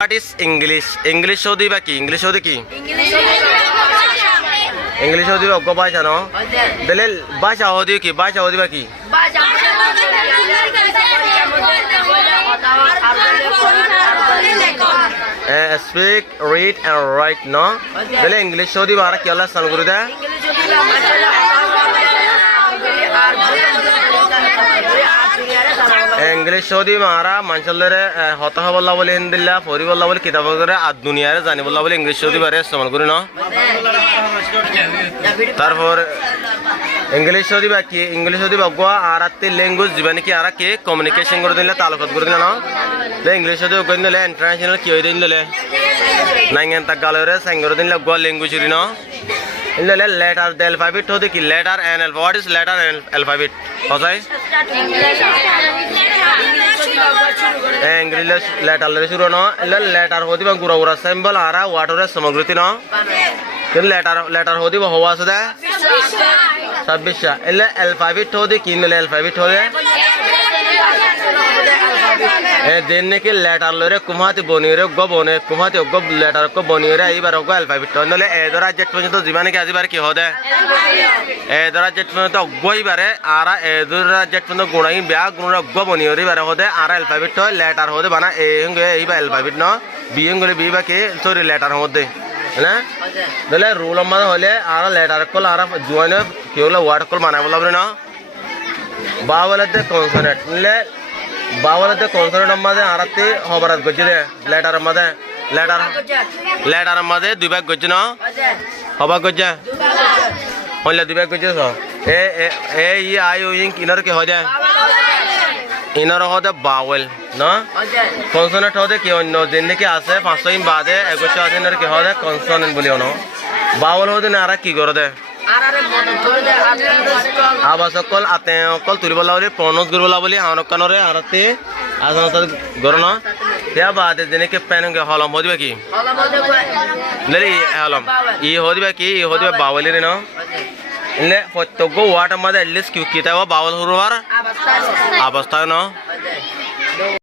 What is English? English hodi ba ki? English hodi ki? English hodi ba go bhasha no? Dele bhasha hodi ki? Bhasha hodi ba ki? Speak, read and write no? Dele English hodi ba ara kyala sanguru da? English hodi mara manchallere hota bolla bole hindilla fori bolla bole kitab gore ad duniyare jani bolla bole English hodi bare istemal kori no tarpor English hodi ba ki English hodi bagwa aratte language jibani ki ara ke communication kore dinle talukat kore dinle no le English hodi go dinle international ki hoy dinle nangen tak galore sangore dinle go language ri no inle letter the alphabet hodi ki letter and what is letter and alphabet hojai English letter le shuru no letter hodi ba gura gura symbol ara water samagriti no kin letter hodi ba hawa sada 26 elle alphabet hodi kin le alphabet hodi denne ke letter lore kumhati bonire go bone kumhati go letter ko bonire eibar go alphabet no le edora jet pojento jibane ke ajibar ki hode edora jet pojento goibare ara edora jet pojento gunai bya gunra go bonire bare hode ara alphabet to letter hode bana e hunge eiba alphabet no b hungole b ba ke sorry letter hode na dele rule amma hole ara letter ko ara join keola word ko mana bola bre no bawalate consonant le bawalate consonant amma de arate hobarat gojje letter amma de letter amma de দুই ভাগ গজ্জ না হবা গজ্জ হলে দুই ভাগ গজ্জ সো এ ই আই ও ইন ইনর কে হদে ইনর হদে বাওয়েল না কনসোনেন্ট হদে কি অন্য যেনে কি আছে 500 ইন বাদে 21 আছে ইনর কে হদে কনসোনেন্ট বলিও না বাওয়েল হদে না আর কি করে দে আবাসকল আতে অকল তুলিবলা বলি প্রনোস করবলা বলি হানকানরে আরতে আজনত গরন তে বাদে যেনে কে পেনগে হলম হদিবা কি লেলি হলম ই হদিবা কি ই হদিবা বাওয়েলি রে ন ইলে প্রত্যেক ওয়ার্ড মধ্যে এটলিস্ট কিতাব বাওয়েল হরবার অবস্থা ন